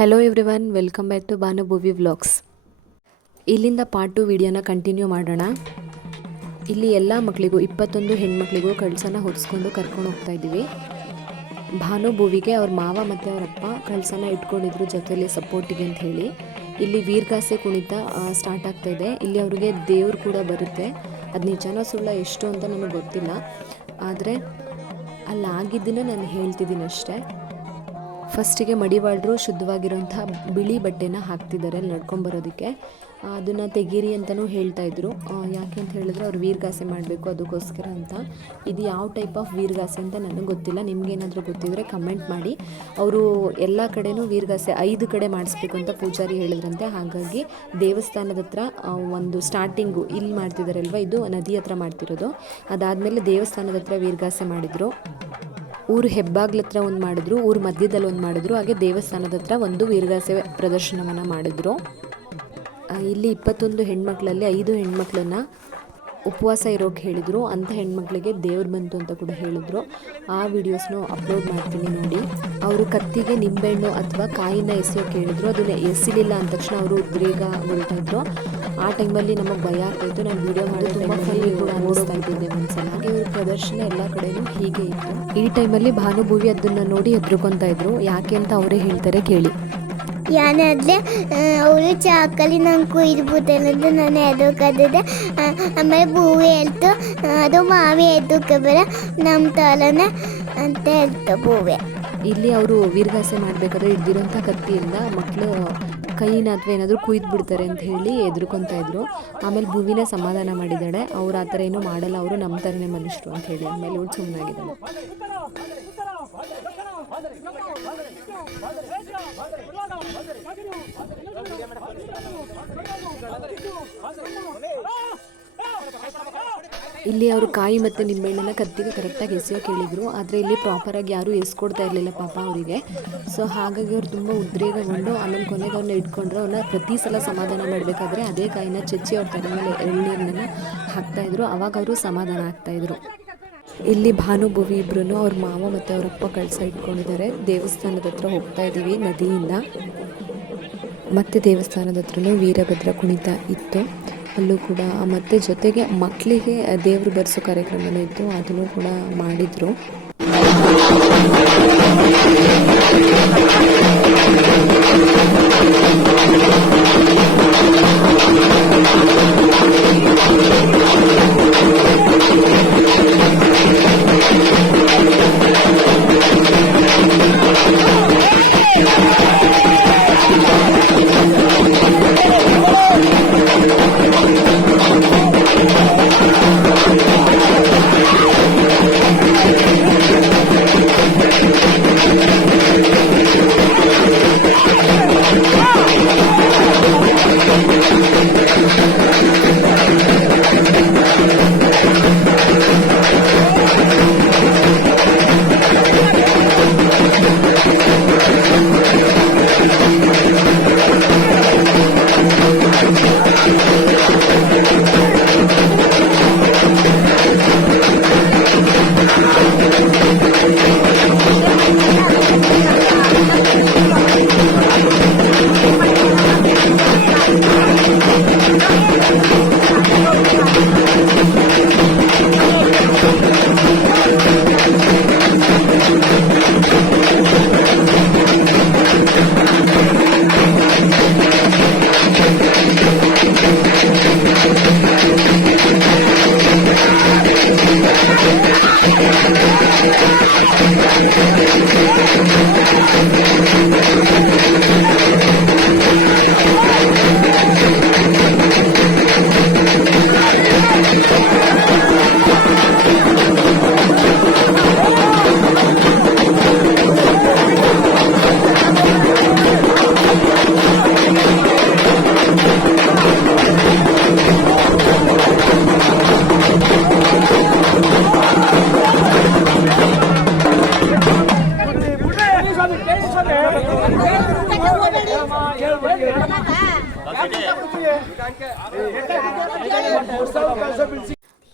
Hello everyone, welcome back to Bhanubhuvi vlogs. ಇಲ್ಲಿಂದ part 2 ವಿಡಿಯೋನ continue ಮಾಡೋಣ. ಇಲ್ಲಿ ಎಲ್ಲ ಮಕ್ಕಳಿಗೂ 21 ಹೆಣ್ಮಕ್ಳಿಗೂ ಕಳಸನ ಹೊರಿಸ್ಕೊಂಡು ಕರ್ಕೊಂಡು ಹೋಗ್ತಾ ಇದ್ದೀವಿ. ಭಾನುಭೂವಿಗೆ ಅವ್ರ ಮಾವ ಮತ್ತು ಅವ್ರ ಅಪ್ಪ ಕಳಸನ ಇಟ್ಕೊಂಡಿದ್ರು ಜೊತೆಯಲ್ಲಿ ಸಪೋರ್ಟಿಗೆ ಅಂತ ಹೇಳಿ. ಇಲ್ಲಿ ವೀರಗಾಸೆ ಕುಣಿತ ಸ್ಟಾರ್ಟ್ ಆಗ್ತಾ ಇದೆ. ಇಲ್ಲಿ ಅವ್ರಿಗೆ ದೇವ್ರು ಕೂಡ ಬರುತ್ತೆ. ಅದು ನಿಜನೋ ಸುಳ್ಳ ಎಷ್ಟು ಅಂತ ನನಗೆ ಗೊತ್ತಿಲ್ಲ, ಆದರೆ ಅಲ್ಲಾಗಿದ್ದನ್ನು ನಾನು ಹೇಳ್ತಿದ್ದೀನಿ ಅಷ್ಟೇ. ಫಸ್ಟಿಗೆ ಮಡಿವಾಳರು ಶುದ್ಧವಾಗಿರೋಂಥ ಬಿಳಿ ಬಟ್ಟೆನ ಹಾಕ್ತಿದ್ದಾರೆ ಅಲ್ಲಿ ನಡ್ಕೊಂಬರೋದಕ್ಕೆ. ಅದನ್ನು ತೆಗೀರಿ ಅಂತಲೂ ಹೇಳ್ತಾಯಿದ್ರು. ಯಾಕೆ ಅಂತ ಹೇಳಿದ್ರೆ ಅವ್ರು ವೀರಗಾಸೆ ಮಾಡಬೇಕು ಅದಕ್ಕೋಸ್ಕರ ಅಂತ. ಇದು ಯಾವ ಟೈಪ್ ಆಫ್ ವೀರಗಾಸೆ ಅಂತ ನನಗೆ ಗೊತ್ತಿಲ್ಲ. ನಿಮಗೇನಾದರೂ ಗೊತ್ತಿದ್ದರೆ ಕಮೆಂಟ್ ಮಾಡಿ. ಅವರು ಎಲ್ಲ ಕಡೆನೂ ವೀರಗಾಸೆ 5 ಕಡೆ ಮಾಡಿಸ್ಬೇಕು ಅಂತ ಪೂಜಾರಿ ಹೇಳಿದ್ರಂತೆ. ಹಾಗಾಗಿ ದೇವಸ್ಥಾನದ ಹತ್ರ ಒಂದು ಸ್ಟಾರ್ಟಿಂಗು ಇಲ್ಲಿ ಮಾಡ್ತಿದ್ದಾರಲ್ವ, ಇದು ನದಿ ಹತ್ರ ಮಾಡ್ತಿರೋದು. ಅದಾದಮೇಲೆ ದೇವಸ್ಥಾನದ ಹತ್ರ ವೀರಗಾಸೆ ಮಾಡಿದರು. ಊರು ಹೆಬ್ಬಾಗ್ಲ ಹತ್ರ ಒಂದು ಮಾಡಿದ್ರು, ಊರು ಮಧ್ಯದಲ್ಲಿ ಒಂದು ಮಾಡಿದ್ರು, ಹಾಗೆ ದೇವಸ್ಥಾನದ ಹತ್ರ ಒಂದು ವೀರಗಾಸೆ ಪ್ರದರ್ಶನವನ್ನು ಮಾಡಿದ್ರು. ಇಲ್ಲಿ 21 ಹೆಣ್ಮಕ್ಳಲ್ಲಿ 5 ಹೆಣ್ಮಕ್ಳನ್ನು ಉಪವಾಸ ಇರೋಕ್ಕೆ ಹೇಳಿದರು. ಅಂಥ ಹೆಣ್ಮಕ್ಳಿಗೆ ದೇವ್ರು ಬಂತು ಅಂತ ಕೂಡ ಹೇಳಿದ್ರು. ಆ ವಿಡಿಯೋಸ್ನ ಅಪ್ಲೋಡ್ ಮಾಡ್ತೀನಿ ನೋಡಿ. ಅವರು ಕತ್ತಿಗೆ ನಿಂಬೆಹಣ್ಣು ಅಥವಾ ಕಾಯಿನ ಎಸೆಯೋಕೆ ಹೇಳಿದ್ರು. ಅದನ್ನು ಎಸಿಲಿಲ್ಲ ಅಂದ ತಕ್ಷಣ ಅವರು ಉದ್ರೇಕಗೊಳ್ತಾಯಿದ್ರು. ಆ ಟೈಮಲ್ಲಿ ನಮಗೆ ಭಯ ಆಗ್ತಾಯಿತ್ತು. ನಾನು ವಿಡಿಯೋ ಮಾಡಿ ತುಂಬ ಫೈಲ್ ಕೂಡ ನೋಡ್ತಾ ಇದ್ದಿದ್ದೆ ಒಂದ್ಸಲ. ಹಾಗೆ ಇವ್ರ ಪ್ರದರ್ಶನ ಎಲ್ಲ ಕಡೆಯೂ ಹೀಗೆ ಇತ್ತು. ಈ ಟೈಮಲ್ಲಿ ಭಾನುಭೂವಿ ಅದನ್ನು ನೋಡಿ ಹೆದರ್ಕೊತಾ ಇದ್ರು. ಯಾಕೆ ಅಂತ ಅವರೇ ಹೇಳ್ತಾರೆ, ಕೇಳಿ. ಏನಾದರೆ ಅವರು ಚಾಕಲಿ ನಂಗೆ ಕುಯ್ದುಬಿಟ್ಟಲ್ಲಂದು ನಾನು ಎದೋಕದಿದ್ದೆ. ಆಮೇಲೆ ಭೂವಿ ಹೇಳ್ತು, ಅದು ಮಾವಿ ಎದೋಕಬೇಡ ನಮ್ಮ ತಲನ ಅಂತ ಹೇಳ್ತು ಭೂವಿ. ಇಲ್ಲಿ ಅವರು ವೀರಗಾಸೆ ಮಾಡಬೇಕಾದ್ರೆ ಹಿಡ್ದಿರೋಂಥ ಕತ್ತಿಯಿಂದ ಮಕ್ಕಳು ಕೈನ ಅಥವಾ ಏನಾದರೂ ಕುಯ್ದು ಬಿಡ್ತಾರೆ ಅಂತ ಹೇಳಿ ಎದುರ್ಕೊತಾ ಇದ್ರು. ಆಮೇಲೆ ಭೂವಿನ ಸಮಾಧಾನ ಮಾಡಿದ್ದಾಳೆ. ಅವ್ರು ಆ ಥರ ಏನೂ ಮಾಡಲ್ಲ, ಅವರು ನಮ್ಮ ಥರನೇ ಮನುಷ್ಯರು ಅಂತ ಹೇಳಿ. ಆಮೇಲೆ ಇವಳು ಸುಮ್ಮನಾಗಿದ್ದಾಳೆ. ಇಲ್ಲಿ ಅವರು ಕಾಯಿ ಮತ್ತು ನಿಂಬೆಹಣ್ಣನ್ನು ಕತ್ತಿಗೆ ಕರೆಕ್ಟಾಗಿ ಎಸೆಯೋಕೆ ಹೇಳಿದರು. ಆದರೆ ಇಲ್ಲಿ ಪ್ರಾಪರಾಗಿ ಯಾರೂ ಎಸ್ಕೊಡ್ತಾ ಇರಲಿಲ್ಲ ಪಾಪ ಅವರಿಗೆ. ಸೊ ಹಾಗಾಗಿ ಅವ್ರು ತುಂಬ ಉದ್ರೇಕಗೊಂಡು ಆಮೇಲೆ ಕೊನೆಗೆ ಅವ್ರನ್ನ ಇಟ್ಕೊಂಡ್ರು. ಅವ್ರನ್ನ ಪ್ರತಿ ಸಲ ಸಮಾಧಾನ ಮಾಡಬೇಕಾದ್ರೆ ಅದೇ ಕಾಯಿನ ಚಚ್ಚಿ ಅವ್ರ ತಲೆ ಮೇಲೆ ಎಳ್ನೀರನ್ನ ಹಾಕ್ತಾಯಿದ್ರು. ಆವಾಗ ಅವರು ಸಮಾಧಾನ ಆಗ್ತಾಯಿದ್ರು. ಇಲ್ಲಿ ಭಾನುಭೂವಿ ಇಬ್ಬರೂ ಅವ್ರ ಮಾವ ಮತ್ತು ಅವರಪ್ಪ ಕಳಸ ಇಟ್ಕೊಂಡಿದ್ದಾರೆ. ದೇವಸ್ಥಾನದ ಹತ್ರ ಹೋಗ್ತಾ ಇದ್ದೀವಿ ನದಿಯಿಂದ. ಮತ್ತು ದೇವಸ್ಥಾನದ ಹತ್ರನೂ ವೀರಭದ್ರ ಕುಣಿತ ಇತ್ತು, ಅಲ್ಲೂ ಕೂಡ. ಮತ್ತು ಜೊತೆಗೆ ಮಕ್ಕಳಿಗೆ ದೇವರು ಬರೆಸೋ ಕಾರ್ಯಕ್ರಮನೂ ಇತ್ತು, ಅದನ್ನು ಕೂಡ ಮಾಡಿದರು.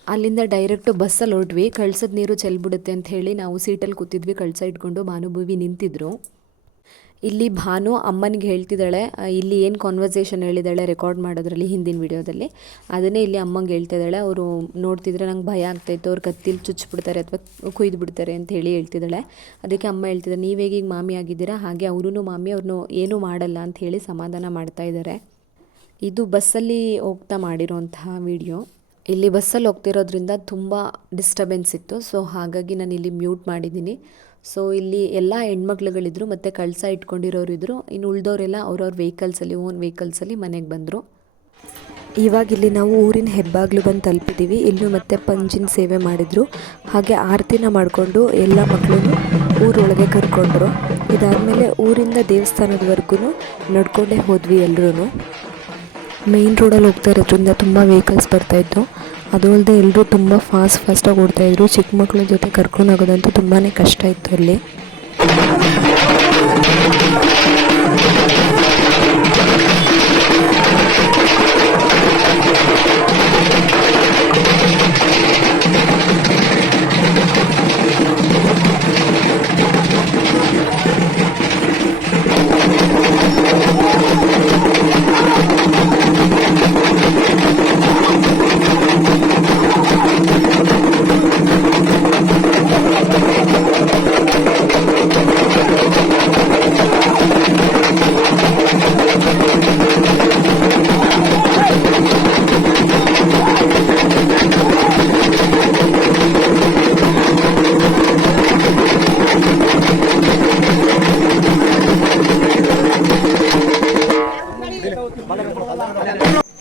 ಅಲ್ಲಿಂದ ಡೈರೆಕ್ಟು ಬಸ್ಸಲ್ಲಿ ಹೊರಟ್ವಿ. ಕಳ್ಸದ ನೀರು ಚೆಲ್ಬಿಡುತ್ತೆ ಅಂತ ಹೇಳಿ ನಾವು ಸೀಟಲ್ಲಿ ಕೂತಿದ್ವಿ. ಕಳಸ ಇಟ್ಕೊಂಡು ಭಾನುಭೂವಿ ನಿಂತಿದ್ರು. ಇಲ್ಲಿ ಭಾನು ಅಮ್ಮನಿಗೆ ಹೇಳ್ತಿದ್ದಾಳೆ, ಇಲ್ಲಿ ಏನು ಕಾನ್ವರ್ಸೇಷನ್ ಹೇಳಿದ್ದಾಳೆ ರೆಕಾರ್ಡ್ ಮಾಡೋದ್ರಲ್ಲಿ ಹಿಂದಿನ ವಿಡಿಯೋದಲ್ಲಿ, ಅದನ್ನೇ ಇಲ್ಲಿ ಅಮ್ಮಂಗೆ ಹೇಳ್ತಿದ್ದಾಳೆ. ಅವರು ನೋಡ್ತಿದ್ರೆ ನಂಗೆ ಭಯ ಆಗ್ತಾಯಿತ್ತು, ಅವ್ರು ಕತ್ತಿಲಿ ಚುಚ್ಚಿಬಿಡ್ತಾರೆ ಅಥವಾ ಕುಯ್ದು ಬಿಡ್ತಾರೆ ಅಂತ ಹೇಳ್ತಿದ್ದಾಳೆ. ಅದಕ್ಕೆ ಅಮ್ಮ ಹೇಳ್ತಿದ್ದಾರೆ, ನೀವೇಗೀಗ ಮಾಮಿ ಆಗಿದ್ದೀರಾ ಹಾಗೆ ಅವರೂ ಮಾಮಿ, ಅವ್ರನ್ನೂ ಏನೂ ಮಾಡಲ್ಲ ಅಂತ ಹೇಳಿ ಸಮಾಧಾನ ಮಾಡ್ತಾ ಇದ್ದಾರೆ. ಇದು ಬಸ್ಸಲ್ಲಿ ಹೋಗ್ತಾ ಮಾಡಿರೋಂತಹ ವಿಡಿಯೋ. ಇಲ್ಲಿ ಬಸ್ಸಲ್ಲಿ ಹೋಗ್ತಿರೋದ್ರಿಂದ ತುಂಬ ಡಿಸ್ಟರ್ಬೆನ್ಸ್ ಇತ್ತು, ಸೊ ಹಾಗಾಗಿ ನಾನು ಇಲ್ಲಿ ಮ್ಯೂಟ್ ಮಾಡಿದ್ದೀನಿ. ಸೊ ಇಲ್ಲಿ ಎಲ್ಲ ಹೆಣ್ಮಕ್ಳುಗಳಿದ್ರು ಮತ್ತು ಕಳಸ ಇಟ್ಕೊಂಡಿರೋರು ಇದ್ದರು. ಇನ್ನು ಉಳಿದವರೆಲ್ಲ ಅವ್ರವ್ರ ವೆಹಿಕಲ್ಸಲ್ಲಿ ಓನ್ ವೆಹಿಕಲ್ಸಲ್ಲಿ ಮನೆಗೆ ಬಂದರು. ಇವಾಗ ಇಲ್ಲಿ ನಾವು ಊರಿನ ಹೆಬ್ಬಾಗ್ಲು ಬಂದು ತಲುಪಿದ್ದೀವಿ. ಇಲ್ಲೂ ಮತ್ತೆ ಪಂಜಿನ ಸೇವೆ ಮಾಡಿದರು, ಹಾಗೆ ಆರತಿನ ಮಾಡಿಕೊಂಡು ಎಲ್ಲ ಮಕ್ಕಳು ಊರೊಳಗೆ ಕರ್ಕೊಂಡ್ರು. ಇದಾದಮೇಲೆ ಊರಿಂದ ದೇವಸ್ಥಾನದವರೆಗೂ ನಡ್ಕೊಂಡೇ ಹೋದ್ವಿ ಎಲ್ಲರೂ. ಮೇಯ್ನ್ ರೋಡಲ್ಲಿ ಹೋಗ್ತಾ ಇರೋದ್ರಿಂದ ತುಂಬ ವೆಹಿಕಲ್ಸ್ ಬರ್ತಾಯಿತ್ತು. ಅದು ಅಲ್ಲದೆ ಎಲ್ಲರೂ ತುಂಬ ಫಾಸ್ಟಾಗಿ ಓಡ್ತಾಯಿದ್ರು. ಚಿಕ್ಕ ಮಕ್ಕಳ ಜೊತೆ ಕರ್ಕೊಂಡು ಹೋಗೋದಂತೂ ತುಂಬಾ ಕಷ್ಟ ಇತ್ತು ಅಲ್ಲಿ.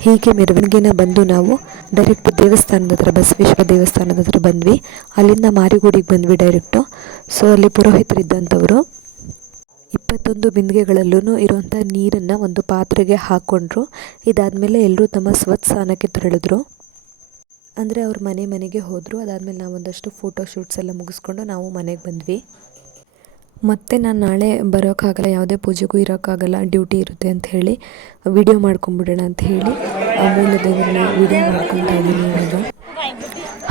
ಹೀಗೆ ಮೆರವಣಿಗೆನ ಬಂದು ನಾವು ಡೈರೆಕ್ಟ್ ದೇವಸ್ಥಾನದ ಹತ್ರ, ಬಸವೇಶ್ವರ ದೇವಸ್ಥಾನದ ಹತ್ರ ಬಂದ್ವಿ. ಅಲ್ಲಿಂದ ಮಾರಿಗುಡಿಗೆ ಬಂದ್ವಿ ಡೈರೆಕ್ಟು. ಸೊ ಅಲ್ಲಿ ಪುರೋಹಿತರಿದ್ದಂಥವರು 21 ಬಿಂದಿಗೆಗಳಲ್ಲೂ ಇರುವಂಥ ನೀರನ್ನು ಒಂದು ಪಾತ್ರೆಗೆ ಹಾಕ್ಕೊಂಡ್ರು. ಇದಾದಮೇಲೆ ಎಲ್ಲರೂ ತಮ್ಮ ಸ್ವಸ್ಥಾನಕ್ಕೆ ತೆರಳಿದ್ರು, ಅಂದರೆ ಅವ್ರ ಮನೆಗೆ ಹೋದರು. ಅದಾದಮೇಲೆ ನಾವು ಒಂದಷ್ಟು ಫೋಟೋ ಶೂಟ್ಸ್ ಎಲ್ಲ ಮುಗಿಸ್ಕೊಂಡು ನಾವು ಮನೆಗೆ ಬಂದ್ವಿ. ಮತ್ತು ನಾನು ನಾಳೆ ಬರೋಕ್ಕಾಗಲ್ಲ, ಯಾವುದೇ ಪೂಜೆಗೂ ಇರೋಕ್ಕಾಗಲ್ಲ, ಡ್ಯೂಟಿ ಇರುತ್ತೆ ಅಂತ ಹೇಳಿ ವಿಡಿಯೋ ಮಾಡ್ಕೊಂಬಿಡೋಣ ಅಂತ ಹೇಳಿ ಮೂಲದೇವರನ್ನ ವಿಡಿಯೋ ಮಾಡ್ಕೊತಾ ಇದ್ದೀನಿ ಇವಾಗ.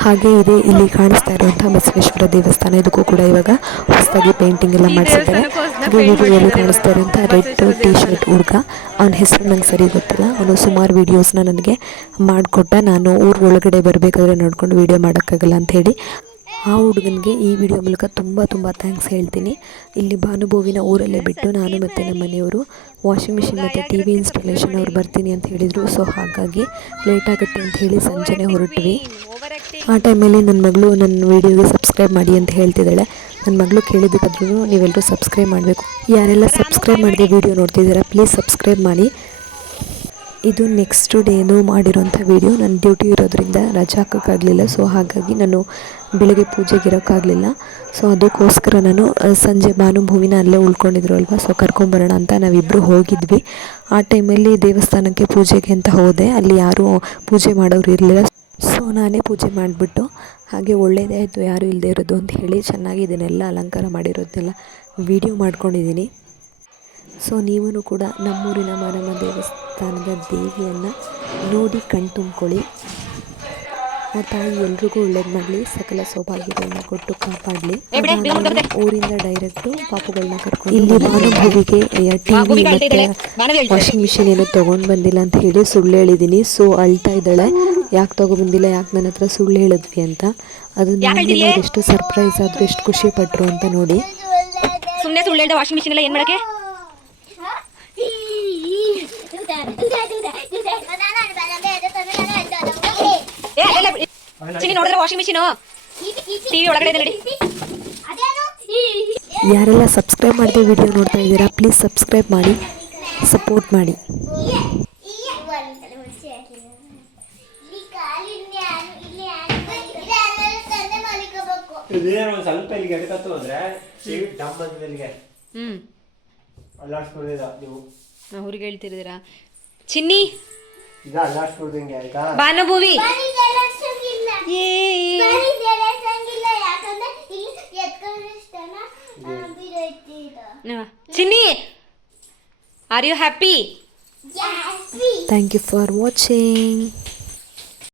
ಹಾಗೆ ಇದೆ ಇಲ್ಲಿ ಕಾಣಿಸ್ತಾ ಇರುವಂಥ ಬಸವೇಶ್ವರ ದೇವಸ್ಥಾನ. ಇದಕ್ಕೂ ಕೂಡ ಇವಾಗ ಹೊಸದಾಗಿ ಪೇಂಟಿಂಗ್ ಎಲ್ಲ ಮಾಡಿಸಿದ್ದಾರೆ. ಹಾಗೆ ವಿಡಿಯೋದಲ್ಲಿ ಕಾಣಿಸ್ತಾ ಇರುವಂಥ ರೆಡ್ ಟಿ ಶರ್ಟ್ ಹುಡುಗ, ಅವನ ಹೆಸರು ನಂಗೆ ಸರಿ ಗೊತ್ತಿಲ್ಲ. ಅವನು ಸುಮಾರು ವೀಡಿಯೋಸ್ನ ನನಗೆ ಮಾಡಿಕೊಟ್ಟ. ನಾನು ಊರ ಒಳಗಡೆ ಬರಬೇಕಾದ್ರೆ ನೋಡ್ಕೊಂಡು ವೀಡಿಯೋ ಮಾಡೋಕ್ಕಾಗಲ್ಲ ಅಂಥೇಳಿ ಆ ಹುಡುಗನಿಗೆ ಈ ವಿಡಿಯೋ ಮೂಲಕ ತುಂಬ ಥ್ಯಾಂಕ್ಸ್ ಹೇಳ್ತೀನಿ. ಇಲ್ಲಿ ಭಾನುಭೋವಿನ ಊರಲ್ಲೇ ಬಿಟ್ಟು ನಾನು ಮತ್ತು ನಮ್ಮ ಮನೆಯವರು ವಾಷಿಂಗ್ ಮಿಷಿನ್ ಮತ್ತು ಟಿ ವಿ ಇನ್ಸ್ಟಾಲೇಷನ್ ಅವ್ರು ಬರ್ತೀನಿ ಅಂತ ಹೇಳಿದರು. ಸೊ ಹಾಗಾಗಿ ಲೇಟ್ ಆಗುತ್ತೆ ಅಂತ ಹೇಳಿ ಸಂಜೆನೇ ಹೊರಟ್ವಿ. ಆ ಟೈಮಲ್ಲಿ ನನ್ನ ಮಗಳು ನನ್ನ ವೀಡಿಯೋಗೆ ಸಬ್ಸ್ಕ್ರೈಬ್ ಮಾಡಿ ಅಂತ ಹೇಳ್ತಿದ್ದಾಳೆ. ನನ್ನ ಮಗಳು ಕೇಳಿದ್ದಕ್ಕಾದ್ರೂ ನೀವೆಲ್ಲರೂ ಸಬ್ಸ್ಕ್ರೈಬ್ ಮಾಡಬೇಕು. ಯಾರೆಲ್ಲ ಸಬ್ಸ್ಕ್ರೈಬ್ ಮಾಡದೆ ವೀಡಿಯೋ ನೋಡ್ತಿದ್ದೀರಾ ಪ್ಲೀಸ್ ಸಬ್ಸ್ಕ್ರೈಬ್ ಮಾಡಿ. ಇದು ನೆಕ್ಸ್ಟ್ ಡೇನು ಮಾಡಿರೋಂಥ ವೀಡಿಯೋ. ನನ್ನ ಡ್ಯೂಟಿ ಇರೋದ್ರಿಂದ ರಜೆ ಹಾಕೋಕ್ಕಾಗಲಿಲ್ಲ, ಸೊ ಹಾಗಾಗಿ ನಾನು ಬೆಳಗ್ಗೆ ಪೂಜೆಗೆ ಇರೋಕ್ಕಾಗಲಿಲ್ಲ. ಸೊ ಅದಕ್ಕೋಸ್ಕರ ನಾನು ಸಂಜೆ ಭಾನುಭೂವಿನ ಅಲ್ಲೇ ಉಳ್ಕೊಂಡಿದ್ರು ಅಲ್ವಾ, ಸೊ ಕರ್ಕೊಂಬರೋಣ ಅಂತ ನಾವಿಬ್ಬರು ಹೋಗಿದ್ವಿ. ಆ ಟೈಮಲ್ಲಿ ದೇವಸ್ಥಾನಕ್ಕೆ ಪೂಜೆಗೆ ಅಂತ ಹೋದೆ. ಅಲ್ಲಿ ಯಾರೂ ಪೂಜೆ ಮಾಡೋರು ಇರಲಿಲ್ಲ, ಸೊ ನಾನೇ ಪೂಜೆ ಮಾಡಿಬಿಟ್ಟು ಹಾಗೆ ಒಳ್ಳೆಯದೇ ಆಯಿತು ಯಾರೂ ಇಲ್ಲದೆ ಇರೋದು ಅಂತ ಹೇಳಿ ಚೆನ್ನಾಗಿ ಇದನ್ನೆಲ್ಲ ಅಲಂಕಾರ ಮಾಡಿರೋದನ್ನೆಲ್ಲ ವೀಡಿಯೋ ಮಾಡ್ಕೊಂಡಿದ್ದೀನಿ. ಸೊ ನೀವೂ ಕೂಡ ನಮ್ಮೂರಿನ ಮಾರಮ್ಮ ದೇವಸ್ಥಾನದ ದೇವಿಯನ್ನು ನೋಡಿ ಕಣ್ತುಂಬ್ಕೊಳ್ಳಿ. ಆ ತಾಯಿ ಎಲ್ರಿಗೂ ಒಳ್ಳೇದು ಮಾಡಲಿ, ಸಕಲ ಸೌಭಾಗ್ಯಗಳನ್ನ ಕೊಟ್ಟು ಕಾಪಾಡಲಿ. ಊರಿಂದ ಡೈರೆಕ್ಟು ಪಾಪುಗಳನ್ನ ಕರ್ಕೊಂಡು ಇಲ್ಲಿ ಭಾನುಭೂವಿಗೆ ಟಿವಿ ಮತ್ತು ವಾಷಿಂಗ್ ಮಿಷಿನ್ ಏನೋ ತೊಗೊಂಡು ಬಂದಿಲ್ಲ ಅಂತ ಹೇಳಿ ಸುಳ್ಳು ಹೇಳಿದ್ದೀನಿ. ಸೊ ಅಳ್ತಾ ಇದ್ದಾಳೆ, ಯಾಕೆ ತೊಗೊಬಂದಿಲ್ಲ, ಯಾಕೆ ನನ್ನ ಹತ್ರ ಸುಳ್ಳು ಹೇಳಿದ್ವಿ ಅಂತ. ಅದನ್ನ ಎಷ್ಟು ಸರ್ಪ್ರೈಸ್ ಆದರೂ ಎಷ್ಟು ಖುಷಿ ಪಟ್ಟರು ಅಂತ ನೋಡಿ. ಸುಮ್ಮನೆ ಸುಳ್ಳು ಹೇಳ್ದೆ ವಾಷಿಂಗ್ ಮಿಷಿನ್ ಎಲ್ಲ ಏನು ಮಾಡೋಕ್ಕೆ? ಚಿನ್ನಿ ನೋಡಿದ್ರೆ ವಾಷಿಂಗ್ ಮಿಷಿನ್ ಟಿವಿ ಒಳಗಡೆ ಇದೆ ನೋಡಿ. ಯಾರೆಲ್ಲ ಸಬ್ಸ್ಕ್ರೈಬ್ ಮಾಡದೆ ವಿಡಿಯೋ ನೋಡ್ತಾ ಇದ್ದೀರಾ ಪ್ಲೀಸ್ ಸಬ್ಸ್ಕ್ರೈಬ್ ಮಾಡಿ, ಸಪೋರ್ಟ್ ಮಾಡಿ. ಸ್ವಲ್ಪ ಇಲ್ಲಿಗೆ ಎಡಕತ್ತು ಹೋದ್ರೆ ಡಮ್ ಅಂತ ಇಲ್ಲಿಗೆ ಅಲ್ಲಾಡ್ಸ್ಕೊಳ್ದ ನೀವು ಅವ್ರಿಗೆ ಹೇಳ್ತಿದ್ದೀರಾ. ಚಿನ್ನಿ ಈಗ ಅಲ್ಲಾಡ್ಸ್ಕೊಳ್ದಂಗೆ ಆಯ್ತಾ ಭಾನುಭೂವಿ ಚಿನ್ನಿ are you happy? Thank you for watching.